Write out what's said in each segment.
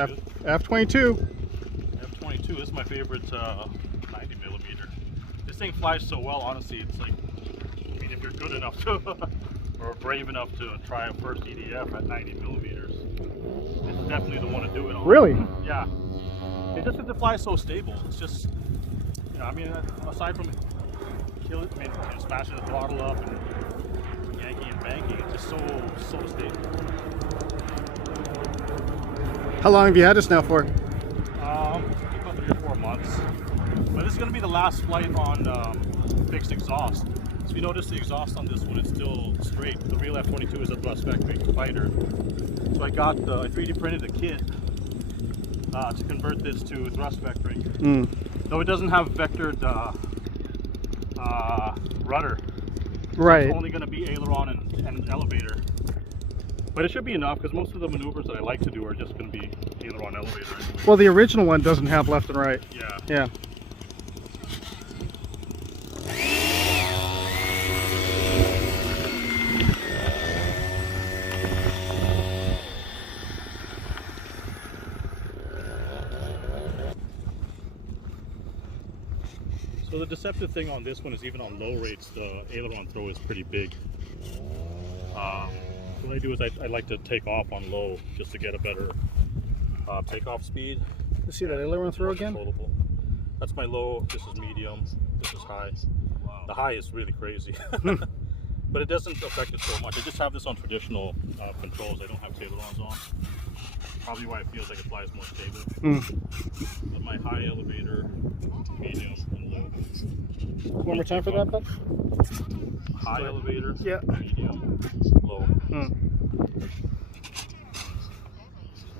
F-22. F-22 this is my favorite 90 millimeter. This thing flies so well, honestly. It's like, I mean, if you're good enough to, or brave enough to try a first EDF at 90 millimeters, it's definitely the one to do it on. Really? Yeah. It just it flies so stable. It's just, you know, I mean, aside from smashing the throttle up and yanking and banking, it's just so stable. How long have you had this now for? About 3 or 4 months. But this is going to be the last flight on fixed exhaust. So you notice the exhaust on this one is still straight. The real F-22 is a thrust vectoring fighter. So I got I 3D printed a kit to convert this to thrust vectoring. Though it doesn't have vectored rudder. Right. So it's only going to be aileron and elevator. But it should be enough because most of the maneuvers that I like to do are just going to be aileron elevator anyway. Well, the original one doesn't have left and right. Yeah. Yeah. So the deceptive thing on this one is even on low rates, the aileron throw is pretty big. So what I do is I like to take off on low just to get a better takeoff speed. You see that aileron throw again? Controllable. That's my low, this is medium, this is high. Wow. The high is really crazy. But it doesn't affect it so much. I just have this on traditional controls. I don't have ailerons on. Probably why it feels like it flies more stable. But my high elevator, medium, and low. One more time for that, bud? High elevator, yeah. Medium, low. I'll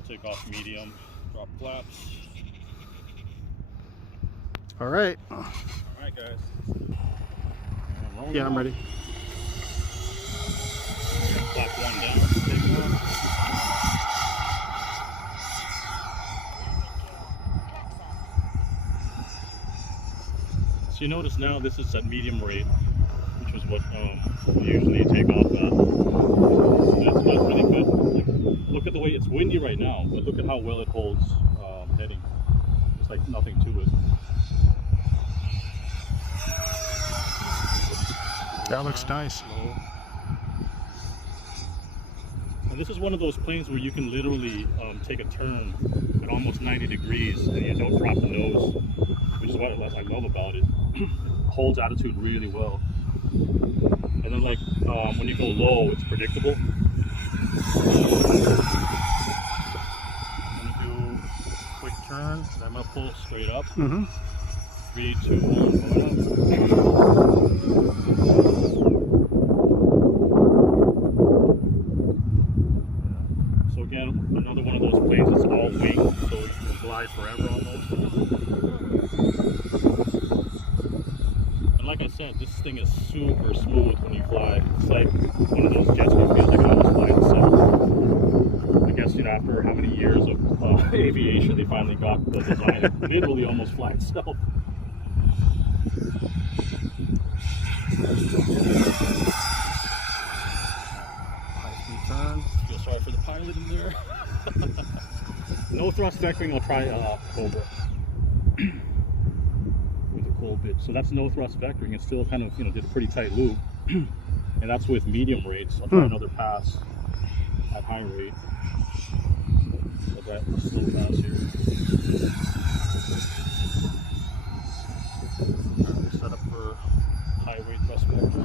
take off medium, drop flaps. All right. All right, guys. Yeah, I'm ready. Flap one down, take one. So you notice now this is at medium rate, which is what we usually take off at. That's really good. Like, look at the way it's windy right now, but look at how well it holds heading. It's like nothing to it. That looks nice. Low. And this is one of those planes where you can literally take a turn at almost 90 degrees and you don't drop the nose, which is what I love about it. Holds attitude really well. And then like when you go low, it's predictable. I'm gonna do a quick turn and I'm gonna pull straight up. 3, 2, 1, So again, another one of those planes that's all wing, so it can fly forever almost. And like I said, this thing is super smooth when you fly. It's like one of those jets where it feels like it almost flies itself. I guess, you know, after how many years of aviation, they finally got the design to literally almost fly itself. High-speed turn. Feel sorry for the pilot in there. No thrust vectoring. I'll try Cobra with a cold bit. So that's no thrust vectoring. It's still kind of, you know, did a pretty tight loop, and that's with medium rates. I'll try another pass at high rate. So that slow pass here. Set up for high weight thrust vectoring.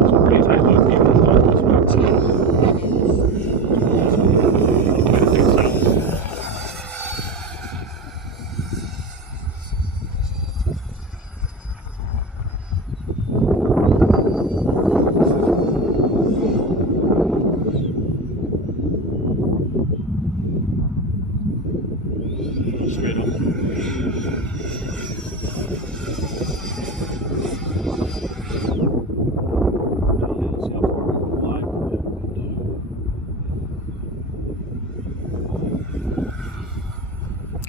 It's a pretty tight loop even without thrust vectoring. Straight up.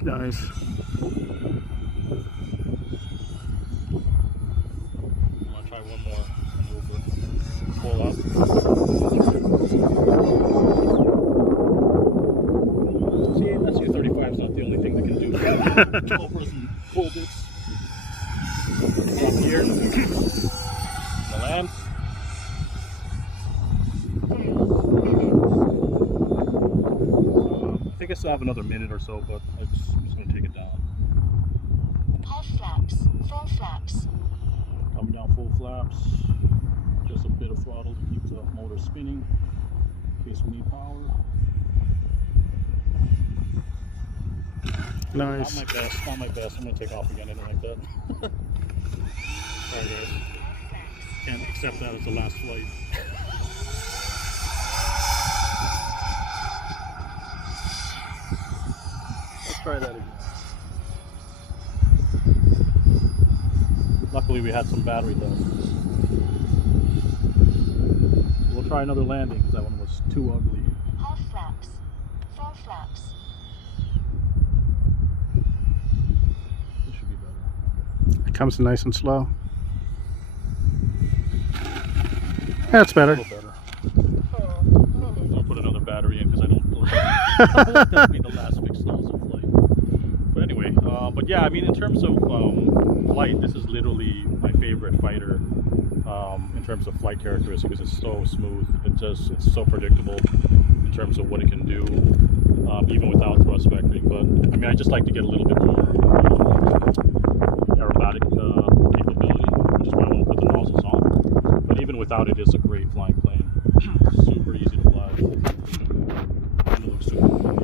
Nice. I'm gonna try one more maneuver. Cobras and cold bits. Up here. The land. I think I still have another minute or so, but I'm just going to take it down. Half flaps, full flaps. Coming down full flaps. Just a bit of throttle to keep the motor spinning in case we need power. Nice. Not my best, not my best. I'm going to take off again, anything like that. Sorry guys. Can't accept that as the last flight. Let's try that again. Luckily we had some battery left. We'll try another landing because that one was too ugly. Half flaps, full flaps. This should be better. It comes nice and slow. That's better. A little better. I'll put another battery in because I don't want that to be the last fixed nozzle flight. But anyway, but yeah, I mean, in terms of flight, this is literally my favorite fighter in terms of flight characteristics because it's so smooth. It's so predictable in terms of what it can do, even without thrust vectoring. But I mean, I just like to get a little bit more aerobatic capability, which is why I want to put the nozzles on. But even without it, it's a great flying plane. Super easy to fly. And it looks super cool in the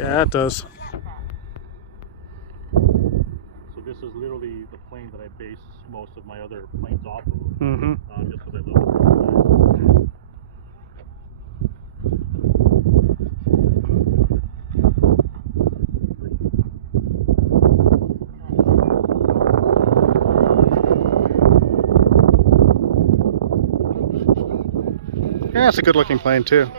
air. Yeah, it does. So this is literally the plane that I base most of my other planes off of. Mm-hmm. Just because I love it. Yeah, it's a good looking plane too.